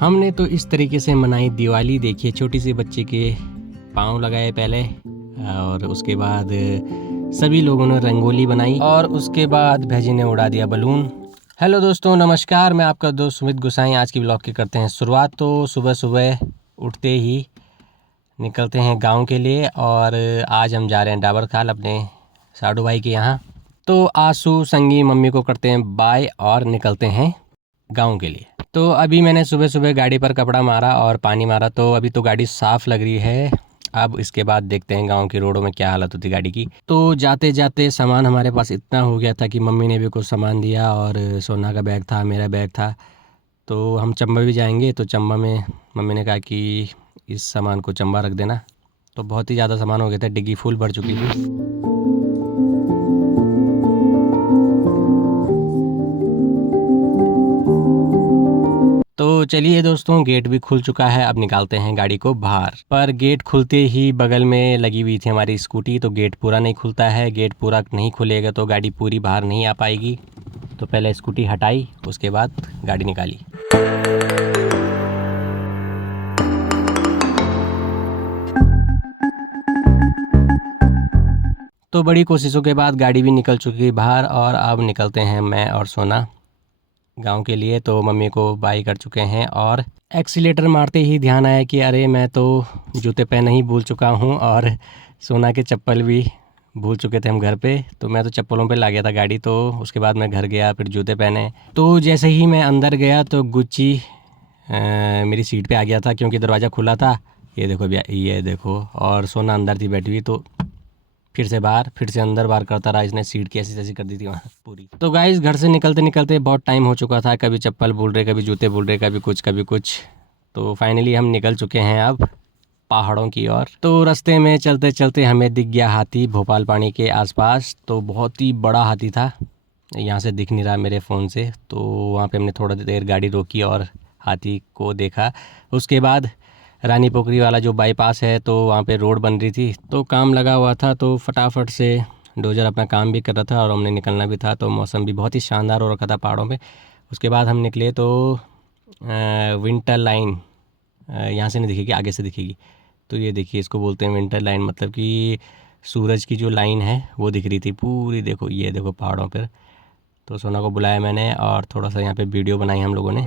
हमने तो इस तरीके से मनाई दिवाली। देखिए छोटी सी बच्चे के पाँव लगाए पहले, और उसके बाद सभी लोगों ने रंगोली बनाई, और उसके बाद भैजी ने उड़ा दिया बलून। हेलो दोस्तों, नमस्कार। मैं आपका दोस्त सुमित गुसाई। आज की ब्लॉग की करते हैं शुरुआत। तो सुबह सुबह उठते ही निकलते हैं गांव के लिए, और आज हम जा रहे हैं डाबर खाल अपने साडू भाई के यहाँ। तो आंसू संगी मम्मी को करते हैं बाय और निकलते हैं गांव के लिए। तो अभी मैंने सुबह सुबह गाड़ी पर कपड़ा मारा और पानी मारा, तो अभी तो गाड़ी साफ़ लग रही है। अब इसके बाद देखते हैं गांव की रोडों में क्या हालत होती गाड़ी की। तो जाते जाते सामान हमारे पास इतना हो गया था कि मम्मी ने भी कुछ सामान दिया, और सोना का बैग था, मेरा बैग था। तो हम चंबा भी जाएंगे, तो चंबा में मम्मी ने कहा कि इस सामान को चंबा रख देना। तो बहुत ही ज़्यादा सामान हो गया था, डिग्गी फुल भर चुकी थी। तो चलिए दोस्तों, गेट भी खुल चुका है। अब निकालते हैं गाड़ी को बाहर। पर गेट खुलते ही बगल में लगी हुई थी हमारी स्कूटी, तो गेट पूरा नहीं खुलता है। गेट पूरा नहीं खुलेगा तो गाड़ी पूरी बाहर नहीं आ पाएगी। तो पहले स्कूटी हटाई, उसके बाद गाड़ी निकाली। तो बड़ी कोशिशों के बाद गाड़ी भी निकल चुकी है बाहर, और अब निकलते हैं मैं और सोना गांव के लिए। तो मम्मी को बाय कर चुके हैं, और एक्सीलेटर मारते ही ध्यान आया कि अरे मैं तो जूते पहने ही भूल चुका हूं, और सोना के चप्पल भी भूल चुके थे हम घर पे। तो मैं तो चप्पलों पे ला गया था गाड़ी। तो उसके बाद मैं घर गया, फिर जूते पहने। तो जैसे ही मैं अंदर गया तो गुच्ची मेरी सीट पे आ गया था, क्योंकि दरवाज़ा खुला था। ये देखो भैया, ये देखो। और सोना अंदर थी बैठी हुई, तो फिर से बाहर, फिर से अंदर बाहर करता रहा। इसने सीट की ऐसी तैसी कर दी थी वहाँ पूरी। तो गाइस, घर से निकलते निकलते बहुत टाइम हो चुका था। कभी चप्पल भूल रहे, कभी जूते भूल रहे, कभी कुछ। तो फाइनली हम निकल चुके हैं अब पहाड़ों की ओर। तो रास्ते में चलते चलते हमें दिख गया हाथी भोपाल पानी के आसपास। तो बहुत ही बड़ा हाथी था, यहाँ से दिख नहीं रहा मेरे फ़ोन से। तो वहाँ पे हमने थोड़ा देर गाड़ी रोकी और हाथी को देखा। उसके बाद रानी पोखरी वाला जो बाईपास है, तो वहाँ पे रोड बन रही थी, तो काम लगा हुआ था। तो फटाफट से डोजर अपना काम भी कर रहा था, और हमने निकलना भी था। तो मौसम भी बहुत ही शानदार हो रखा था पहाड़ों पे। उसके बाद हम निकले। तो विंटर लाइन यहाँ से नहीं दिखेगी, आगे से दिखेगी। तो ये देखिए, इसको बोलते हैं विंटर लाइन, मतलब कि सूरज की जो लाइन है वो दिख रही थी पूरी। देखो, ये देखो पहाड़ों पर। तो सोना को बुलाया मैंने, और थोड़ा सा यहाँ पे वीडियो बनाई हम लोगों ने।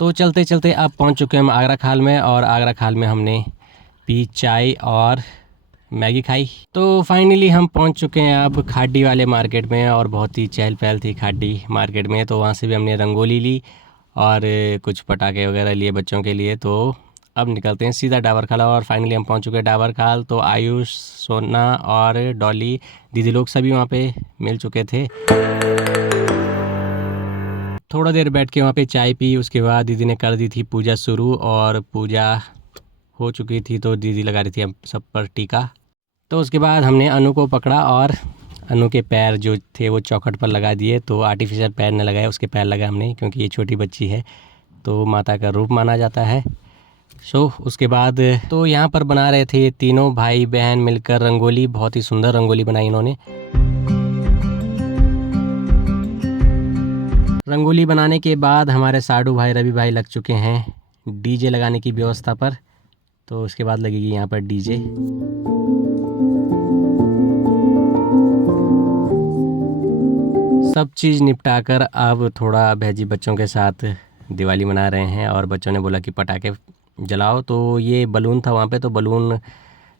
तो चलते चलते अब पहुंच चुके हैं हम आगरा खाल में, और आगरा खाल में हमने पी चाय और मैगी खाई। तो फाइनली हम पहुंच चुके हैं अब खाडी वाले मार्केट में, और बहुत ही चहल पहल थी खाडी मार्केट में। तो वहां से भी हमने रंगोली ली, और कुछ पटाखे वगैरह लिए बच्चों के लिए। तो अब निकलते हैं सीधा डाबर खाल, और फाइनली हम पहुंच चुके हैं डाबर खाल। तो आयुष, सोना और डॉली दीदी लोग सभी वहाँ पे मिल चुके थे। थोड़ा देर बैठ के वहाँ पे चाय पी। उसके बाद दीदी ने कर दी थी पूजा शुरू, और पूजा हो चुकी थी तो दीदी लगा रही थी हम सब पर टीका। तो उसके बाद हमने अनु को पकड़ा, और अनु के पैर जो थे वो चौखट पर लगा दिए। तो आर्टिफिशियल पैर न लगाए, उसके पैर लगाए हमने, क्योंकि ये छोटी बच्ची है तो माता का रूप माना जाता है। उसके बाद तो यहाँ पर बना रहे थे ये तीनों भाई बहन मिलकर रंगोली। बहुत ही सुंदर रंगोली बनाई इन्होंने। रंगोली बनाने के बाद हमारे साडू भाई रवि भाई लग चुके हैं डीजे लगाने की व्यवस्था पर। तो उसके बाद लगेगी यहाँ पर डीजे। सब चीज़ निपटा कर अब थोड़ा भैजी बच्चों के साथ दिवाली मना रहे हैं, और बच्चों ने बोला कि पटाखे जलाओ। तो ये बलून था वहाँ पे, तो बलून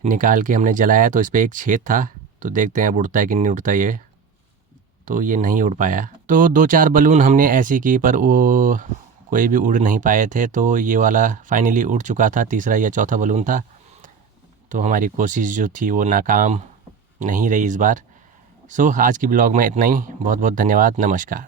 निकाल के हमने जलाया। तो इस पर एक छेद था, तो देखते हैं अब उड़ता है कि नहीं उड़ता ये। तो ये नहीं उड़ पाया। तो 2-4 बलून हमने ऐसी की, पर वो कोई भी उड़ नहीं पाए थे। तो ये वाला फाइनली उड़ चुका था, तीसरा या चौथा बलून था। तो हमारी कोशिश जो थी वो नाकाम नहीं रही इस बार। आज की ब्लॉग में इतना ही। बहुत बहुत धन्यवाद, नमस्कार।